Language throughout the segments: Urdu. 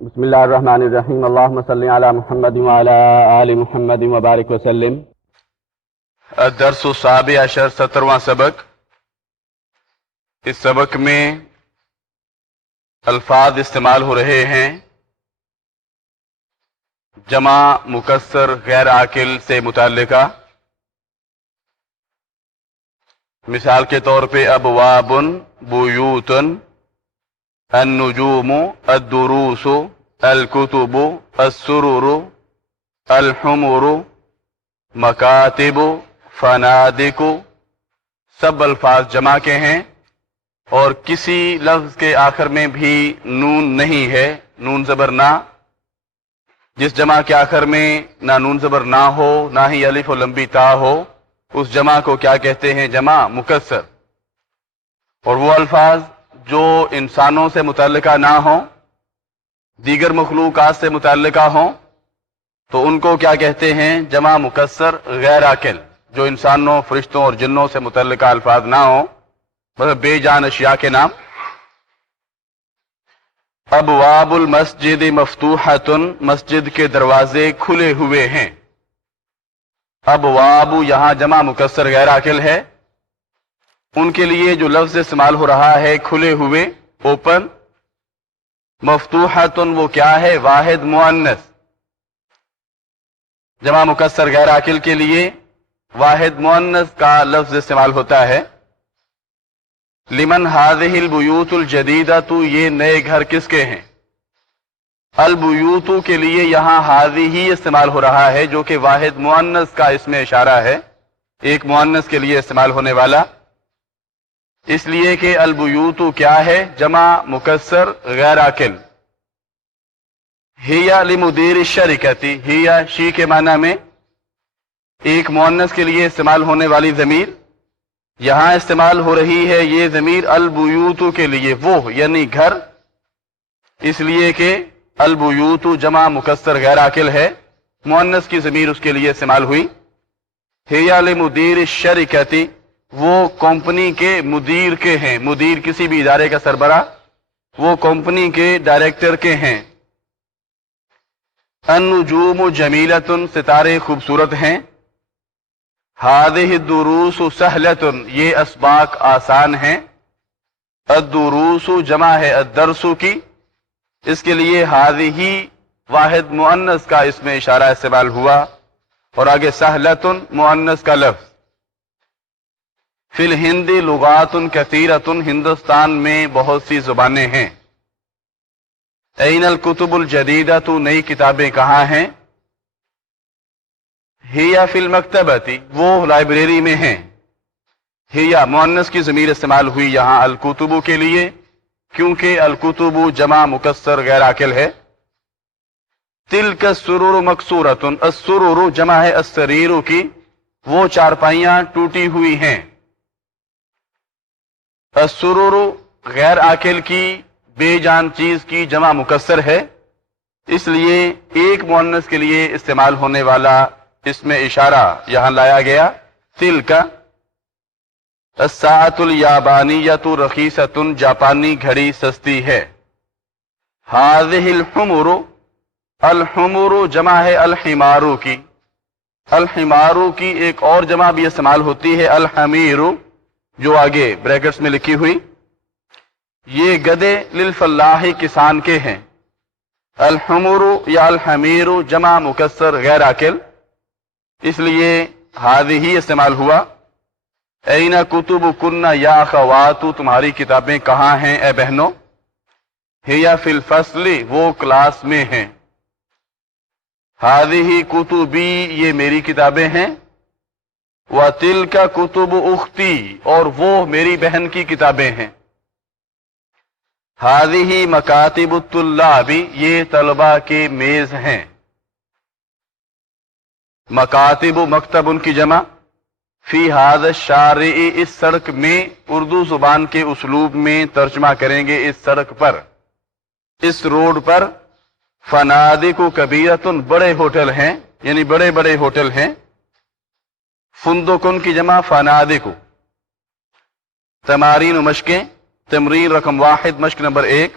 بسم الله الرحمن الرحیم اللهم صل علی محمد وعلى آل محمد وبارک وسلم۔ الدرس السابع عشر 17واں سبق۔ اس سبق میں الفاظ استعمال ہو رہے ہیں جمع مکسر غیر عاقل سے متعلقہ۔ مثال کے طور پہ ابواب، بیوت، النجوم، الدروس، الکتب، السرر، الحمر، مکاتب، فنادق، سب الفاظ جمع کے ہیں اور کسی لفظ کے آخر میں بھی نون نہیں ہے، نون زبر نہ۔ جس جمع کے آخر میں نہ نون زبر نہ ہو نہ ہی الف و لمبی تا ہو، اس جمع کو کیا کہتے ہیں؟ جمع مکسر۔ اور وہ الفاظ جو انسانوں سے متعلقہ نہ ہوں، دیگر مخلوقات سے متعلقہ ہوں، تو ان کو کیا کہتے ہیں؟ جمع مکسر غیر عاقل۔ جو انسانوں، فرشتوں اور جنوں سے متعلقہ الفاظ نہ ہوں، مطلب بے جان اشیاء کے نام۔ ابواب المسجد مفتوحۃ، مسجد کے دروازے کھلے ہوئے ہیں۔ ابواب یہاں جمع مکسر غیر عاقل ہے، ان کے لیے جو لفظ استعمال ہو رہا ہے کھلے ہوئے، اوپن۔ مفتوحۃ وہ کیا ہے؟ واحد مؤنث۔ جمع مکسر غیر عاقل کے لیے واحد مؤنث کا لفظ استعمال ہوتا ہے۔ لمن هذه البیوت الجدیدہ، تو یہ نئے گھر کس کے ہیں؟ البیوت کے لیے یہاں هذه استعمال ہو رہا ہے جو کہ واحد مؤنث کا اس میں اشارہ ہے، ایک مؤنث کے لیے استعمال ہونے والا، اس لیے کہ البیوت کیا ہے؟ جمع مکسر غیر عاقل۔ ہی لمدیر الشرکۃ، ہی شی کے معنی میں ایک مؤنث کے لیے استعمال ہونے والی ضمیر یہاں استعمال ہو رہی ہے، یہ ضمیر البیوت کے لیے، وہ یعنی گھر، اس لیے کہ البیوت جمع مکسر غیر عاقل ہے، مؤنث کی ضمیر اس کے لیے استعمال ہوئی۔ ہی لمدیر الشرکۃ، وہ کمپنی کے مدیر کے ہیں، مدیر کسی بھی ادارے کا سربراہ، وہ کمپنی کے ڈائریکٹر کے ہیں۔ النجوم جمیلۃ، ستارے خوبصورت ہیں۔ هذه الدروس سہلۃ، یہ اسباق آسان ہیں۔ الدروس جمع ہے الدرس کی، اس کے لیے هذه واحد مؤنث کا اس میں اشارہ استعمال ہوا، اور آگے سہلۃ مؤنث کا لفظ۔ فی الہند لغات کثیرۃ، ہندوستان میں بہت سی زبانیں ہیں۔ این الکتب الجدیدہ، نئی کتابیں کہاں ہیں؟ ہیا فی المکتبۃ، وہ لائبریری میں ہیں۔ ہیا مؤنث کی ضمیر استعمال ہوئی یہاں الکتب کے لیے، کیونکہ الکتب جمع مکسر غیر عاقل ہے۔ تلک السرر مکسورۃ، السرر جمع ہے السریر کی، وہ چارپائیاں ٹوٹی ہوئی ہیں۔ السرر غیر عاقل کی، بے جان چیز کی جمع مکسر ہے، اس لیے ایک مؤنث کے لیے استعمال ہونے والا اس میں اشارہ یہاں لایا گیا۔ تلک الساعۃ الیابانیۃ رخیصۃ، جاپانی گھڑی سستی ہے۔ هذه الحمر، الحمر جمع ہے الحمار کی، الحمار کی ایک اور جمع بھی استعمال ہوتی ہے الحمیر، جو آگے بریکٹس میں لکھی ہوئی۔ یہ گدے للفلاح، کسان کے ہیں۔ الحمر یا الحمیر جمع مکسر غیر عاقل، اس لیے هذه استعمال ہوا۔ این کتبکن یا اخوات، تمہاری کتابیں کہاں ہیں اے بہنوں؟ ہی فی الفصل، وہ کلاس میں ہیں۔ هذه کتبی، یہ میری کتابیں ہیں۔ وتلک کتب اختی، اور وہ میری بہن کی کتابیں ہیں۔ هذه مکاتب الطلاب، یہ طلباء کے میز ہیں۔ مکاتب مکتب ان کی جمع۔ فی هذا الشارع، اس سڑک میں، اردو زبان کے اسلوب میں ترجمہ کریں گے اس سڑک پر، اس روڈ پر۔ فنادق کبیرۃ، بڑے ہوٹل ہیں، یعنی بڑے بڑے ہوٹل ہیں۔ فندقن کی جمع فنادق۔ تمارین و مشقیں، تمرین رقم 1، مشق نمبر 1۔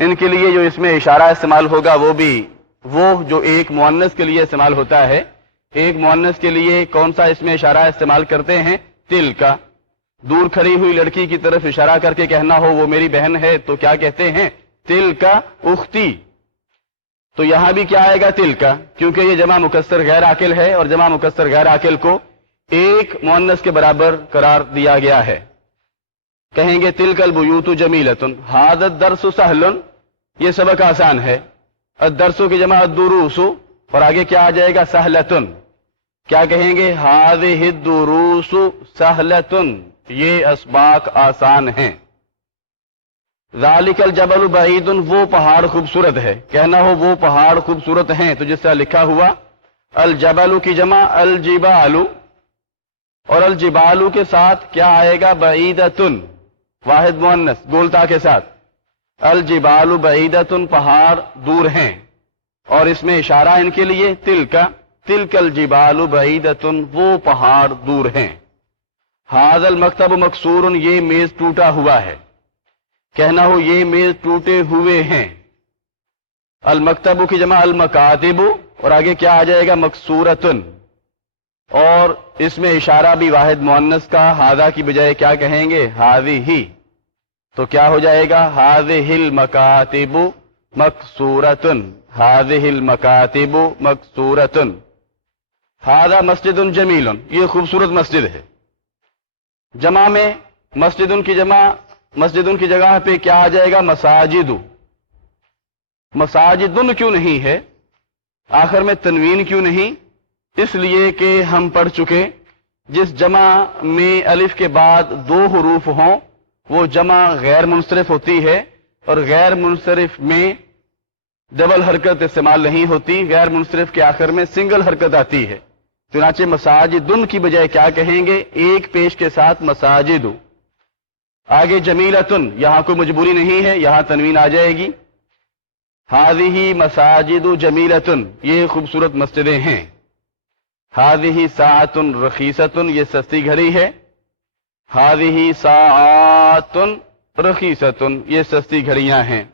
ان کے لیے جو اس میں اشارہ استعمال ہوگا وہ بھی وہ جو ایک مؤنث کے لیے استعمال ہوتا ہے. ایک مؤنث کے لیے کون سا اس میں اشارہ استعمال کرتے ہیں؟ تل کا. دور کھڑی ہوئی لڑکی کی طرف اشارہ کر کے کہنا ہو وہ میری بہن ہے تو کیا کہتے ہیں؟ تل کا اختی. تو یہاں بھی کیا آئے گا؟ تل کا، کیونکہ یہ جمع مکسر غیر عاقل ہے اور جمع مکسر غیر عاقل کو ایک مؤنث کے برابر قرار دیا گیا ہے. کہیں گے تلک البیوت جمیلۃ، ھذا الدرس سہل، یہ سبق آسان ہے. الدرس کی جمع الدروس، اور آگے کیا آ جائے گا؟ سہلۃ. کیا کہیں گے؟ ھذہ الدروس سہلۃ، یہ اسباق آسان ہیں. ذالک الجبل بعید، وہ پہاڑ خوبصورت ہے. کہنا ہو وہ پہاڑ خوبصورت ہیں تو جس طرح لکھا ہوا الجبل کی جمع الجبال، اور الجبال کے ساتھ کیا آئے گا؟ بعیدۃ، واحد مؤنث گولتا کے ساتھ. الجبال بعیدۃ، پہاڑ دور ہیں، اور اس میں اشارہ ان کے لیے تلک الجبال بعیدۃ، وہ پہاڑ دور ہیں. ھذا المکتب مکسور، یہ میز ٹوٹا ہوا ہے. کہنا ہو یہ میز ٹوٹے ہوئے ہیں. المکتب کی جمع المکاتب، اور آگے کیا آ جائے گا؟ مکسورۃ، اور اس میں اشارہ بھی واحد مؤنث کا. ھذا کی بجائے کیا کہیں گے؟ ھذہ، تو کیا ہو جائے گا؟ ھذہ المکاتب مکسورۃ، ھذہ المکاتب مکسورۃ. ھذا مسجد جمیل، یہ خوبصورت مسجد ہے. جمع میں مسجد کی جمع مسجدن کی جگہ پہ کیا آ جائے گا؟ مساجد. مساجدن کیوں نہیں ہے؟ آخر میں تنوین کیوں نہیں؟ اس لیے کہ ہم پڑھ چکے جس جمع میں الف کے بعد دو حروف ہوں وہ جمع غیر منصرف ہوتی ہے، اور غیر منصرف میں ڈبل حرکت استعمال نہیں ہوتی. غیر منصرف کے آخر میں سنگل حرکت آتی ہے. چنانچہ مساجدن کی بجائے کیا کہیں گے؟ ایک پیش کے ساتھ مساجد. آگے جمیلتن، یہاں کوئی مجبوری نہیں ہے، یہاں تنوین آ جائے گی. ھذہ مساجد جمیلتن، یہ خوبصورت مسجدیں ہیں. ھذہ ساعۃ رخیصۃ، یہ سستی گھڑی ہے. ھذہ ساعات رخیصۃ، یہ سستی گھڑیاں ہیں.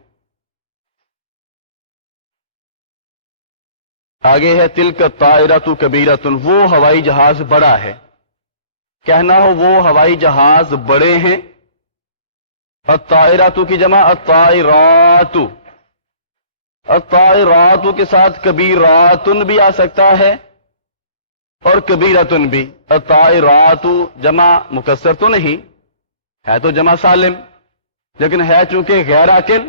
آگے ہے تلک الطائرۃ کبیرۃ، وہ ہوائی جہاز بڑا ہے. کہنا ہو وہ ہوائی جہاز بڑے ہیں. الطائرۃ کی جمع الطائرات، الطائرات کے ساتھ کبیرات بھی آ سکتا ہے اور کبیرتن بھی. الطائرات جمع مکسر تو نہیں ہے، تو جمع سالم، لیکن ہے چونکہ غیر عاقل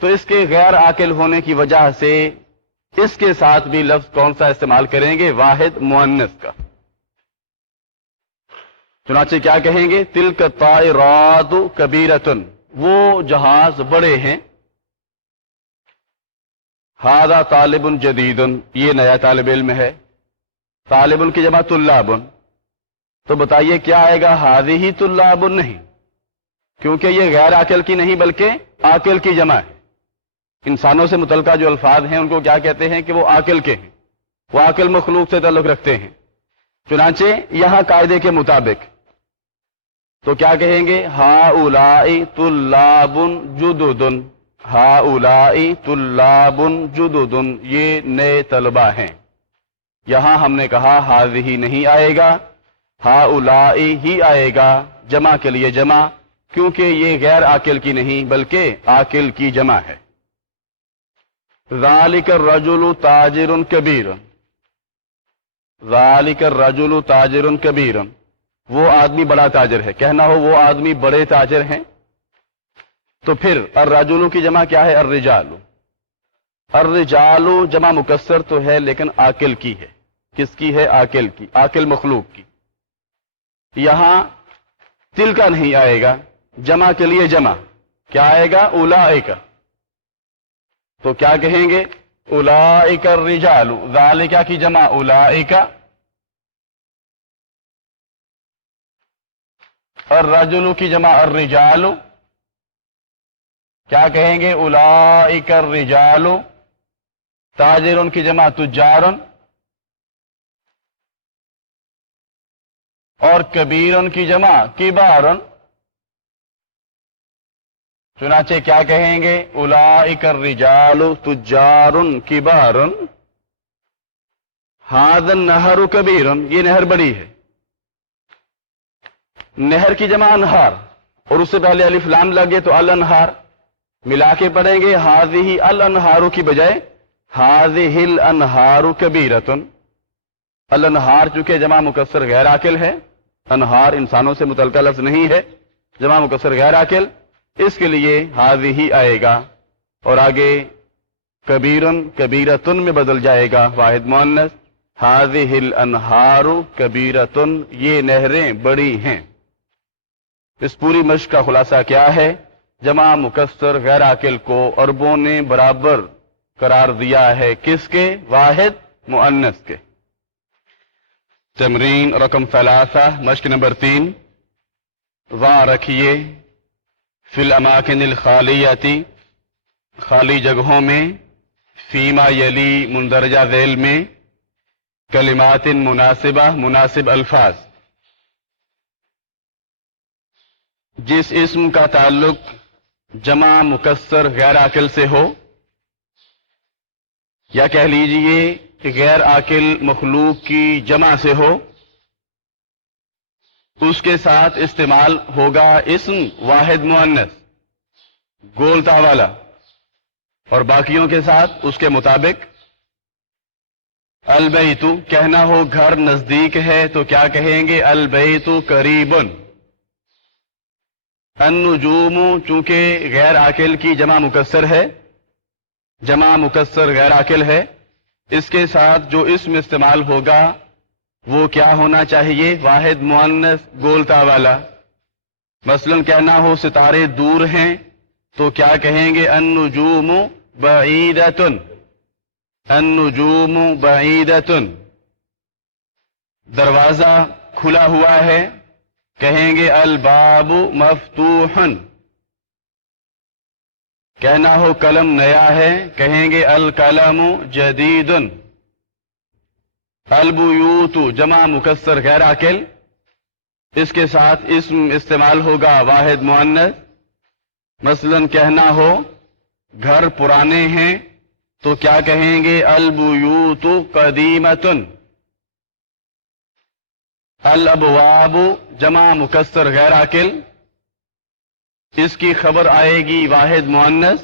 تو اس کے غیر عاقل ہونے کی وجہ سے اس کے ساتھ بھی لفظ کون سا استعمال کریں گے؟ واحد مؤنث کا. چنانچہ کیا کہیں گے؟ تلک الطائرات کبیرتن، وہ جہاز بڑے ہیں. ھذا طالب جدید، یہ نیا طالب علم ہے. طالب کی جمع طلاب، تو بتائیے کیا آئے گا؟ ھذہ طلاب نہیں، کیونکہ یہ غیر عاقل کی نہیں بلکہ عاقل کی جمع ہے. انسانوں سے متعلقہ جو الفاظ ہیں ان کو کیا کہتے ہیں؟ کہ وہ عاقل کے ہیں، وہ عاقل مخلوق سے تعلق رکھتے ہیں. چنانچہ یہاں قاعدے کے مطابق تو کیا کہیں گے؟ ہؤلاء طلاب جدد، ہؤلاء طلاب جدد، یہ نئے طلبہ ہیں. یہاں ہم نے کہا ھذہ نہیں آئے گا، ہؤلاء ہی آئے گا جمع کے لیے جمع، کیونکہ یہ غیر عاقل کی نہیں بلکہ عاقل کی جمع ہے. ذالک الرجل تاجر کبیر، ذالک الرجل تاجر کبیر، وہ آدمی بڑا تاجر ہے. کہنا ہو وہ آدمی بڑے تاجر ہیں. تو پھر الرجل کی جمع کیا ہے؟ الرجال. الرجال جمع مکسر تو ہے لیکن عاقل کی ہے. کس کی ہے؟ عاقل کی، عاقل مخلوق کی. یہاں تل کا نہیں آئے گا، جمع کے لیے جمع کیا آئے گا؟ اولئک. تو کیا کہیں گے؟ اولئک الرجال. ذالک کی جمع اولئک، الرجل کی جمع الرجال. کیا کہیں گے؟ اولئک الرجال. تاجر کی جمع تجار، اور کبیر کی جمع کبار. چنانچہ کیا کہیں گے؟ اولئک الرجال تجار کبار ھذا النہر کبیر، یہ نہر بڑی ہے۔ نہر کی جمع انہار، اور اس سے پہلے الف لام لگے تو الانہار، ملا کے پڑھیں گے ھذہ الانہار کی بجائے ھذہ الانہار کبیرۃ۔ الانہار چونکہ جمع مکسر غیر عاقل ہے، انہار انسانوں سے متعلقہ لفظ نہیں ہے، جمع مکسر غیر عاقل، اس کے لیے ھذہ آئے گا، اور آگے کبیرن کبیرتن میں بدل جائے گا واحد مؤنث، ھذہ الانہار کبیرتن، یہ نہریں بڑی ہیں۔ اس پوری مشق کا خلاصہ کیا ہے؟ جمع مکسر غیر عاقل کو عربوں نے برابر قرار دیا ہے کس کے؟ واحد مؤنث کے۔ تمرین رقم 3، مشق نمبر 3، وا رکھیے فی الاماکن الخالیتی، خالی جگہوں میں، فیما یلی مندرجہ ذیل میں، کلمات مناسبہ، مناسب الفاظ۔ جس اسم کا تعلق جمع مکسر غیر عاقل سے ہو، یا کہہ لیجئے غیر عاقل مخلوق کی جمع سے ہو، اس کے ساتھ استعمال ہوگا اسم واحد مؤنث گولتا والا، اور باقیوں کے ساتھ اس کے مطابق۔ البیت کہنا ہو گھر نزدیک ہے تو کیا کہیں گے؟ البیت قریب۔ النجوم چونکہ غیر عاقل کی جمع مکسر ہے، جمع مکسر غیر عاقل ہے، اس کے ساتھ جو اسم استعمال ہوگا وہ کیا ہونا چاہیے؟ واحد مؤنث گولتا والا۔ مثلا کہنا ہو ستارے دور ہیں تو کیا کہیں گے؟ النجوم بعیدۃ، النجوم بعیدۃ۔ دروازہ کھلا ہوا ہے، کہیں گے الباب مفتوح۔ کہنا ہو قلم نیا ہے، کہیں گے القلم جدید۔ البیوت جمع مکسر غیر عاقل، اس کے ساتھ اسم استعمال ہوگا واحد مؤنث۔ مثلا کہنا ہو گھر پرانے ہیں تو کیا کہیں گے؟ البیوت قدیمۃ۔ الابواب جمع مکسر غیر عاقل، اس کی خبر آئے گی واحد مؤنث۔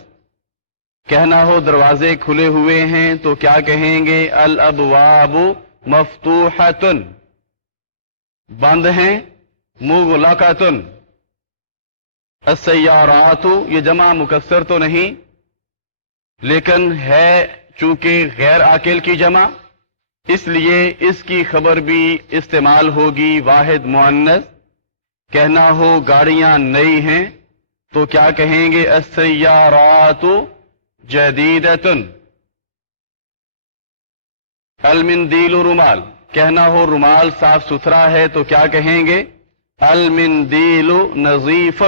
کہنا ہو دروازے کھلے ہوئے ہیں تو کیا کہیں گے؟ الابواب مفتوحۃ۔ بند ہیں مغلقۃ۔ السیارات یہ جمع مکسر تو نہیں، لیکن ہے چونکہ غیر عاقل کی جمع، اس لیے اس کی خبر بھی استعمال ہوگی واحد مؤنث۔ کہنا ہو گاڑیاں نئی ہیں تو کیا کہیں گے؟ السیارات جدیدۃ۔ المندیل رومال، کہنا ہو رومال صاف ستھرا ہے تو کیا کہیں گے؟ المندیل نظیف۔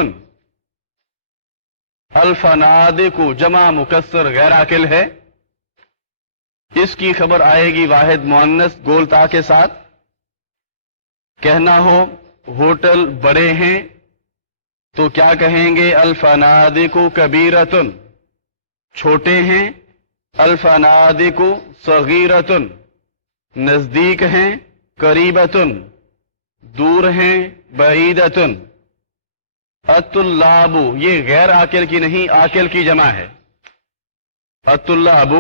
الفنادق جمع مکسر غیر عاقل ہے، اس کی خبر آئے گی واحد مؤنث گولتا کے ساتھ۔ کہنا ہو ہوٹل بڑے ہیں تو کیا کہیں گے؟ الفنادق کبیرۃ۔ چھوٹے ہیں الفنادق صغیرۃ۔ نزدیک ہیں قریبۃ۔ دور ہیں بعیدۃ۔ الطلاب یہ غیر عاقل کی نہیں، عاقل کی جمع ہے۔ الطلاب،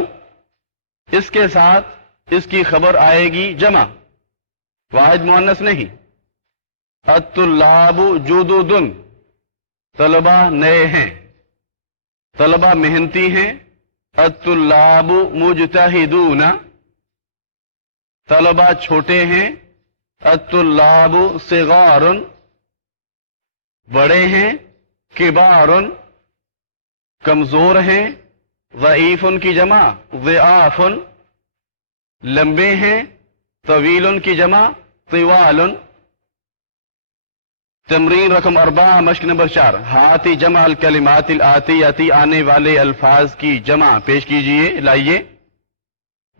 اس کے ساتھ اس کی خبر آئے گی جمع، واحد مؤنث نہیں۔ الطلاب جدد، طلبہ نئے ہیں، طلبہ محنتی ہیں۔ الطلاب مجتہدون، طلبہ چھوٹے ہیں۔ الطلاب صغار، بڑے ہیں۔ کبار، کمزور ہیں۔ ضعیف کی جمع ضعاف، لمبے ہیں۔ طویل کی جمع طوال۔ تمرین رقم 4، مشق نمبر 4، ہاتی جمع الکلمات الآتیاتی، آنے والے الفاظ کی جمع پیش کیجئے، لائیے۔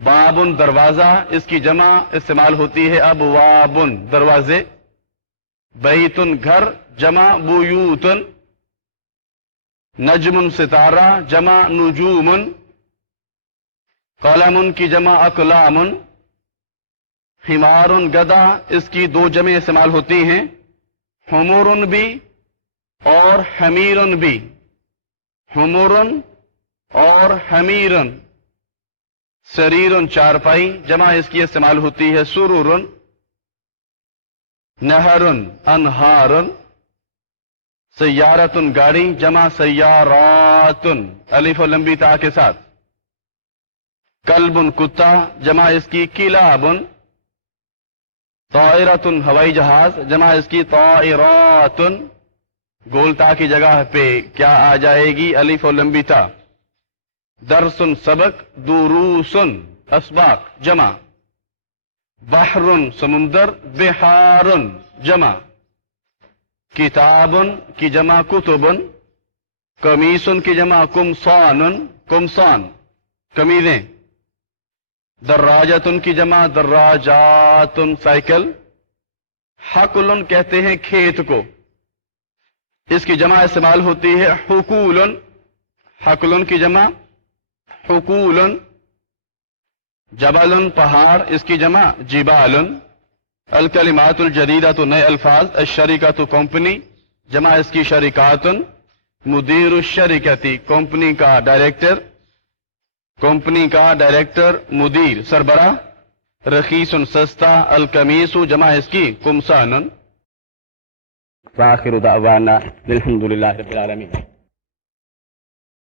باب دروازہ، اس کی جمع استعمال ہوتی ہے ابواب دروازے۔ بیت گھر، جمع بیوت۔ نجم ستارہ جمع نجوم، قلم کی جمع اقلام، حمار گدا اس کی دو جمع استعمال ہوتی ہیں، حمور بھی اور حمیر بھی، حمور اور حمیر، سریر چارپائی جمع اس کی استعمال ہوتی ہے سرور، نہر انہار، سیارت گاڑی جمع سیارات الف و لمبی تا کے ساتھ، کلب کتا جمع اس کی کلاب، طائرۃ ہوائی جہاز جمع اس کی طائرات، گول تا کی جگہ پہ کیا آ جائے گی؟ الف و لمبی تا، درس سبق، دروس اسباق جمع، بحر سمندر، بحار جمع، کتاب کی جمع کتب، قمیص کی جمع قمصان، قمصان قمیضیں، دراجۃ کی جمع دراجات سائیکل، حقل کہتے ہیں کھیت کو، اس کی جمع استعمال ہوتی ہے حقول، حقل کی جمع حقول، جبل پہاڑ اس کی جمع جبال، الکلمات الجدیدہ تو نئے الفاظ، الشریکۃ کمپنی جمع اس کی شریکات، مدیر الشرکتی کمپنی کا ڈائریکٹر، کمپنی کا ڈائریکٹر مدیر سربراہ، رخیص سستا، القمیص جمع اس کی قمصان۔ وآخر دعوانا الحمد للہ رب العالمین۔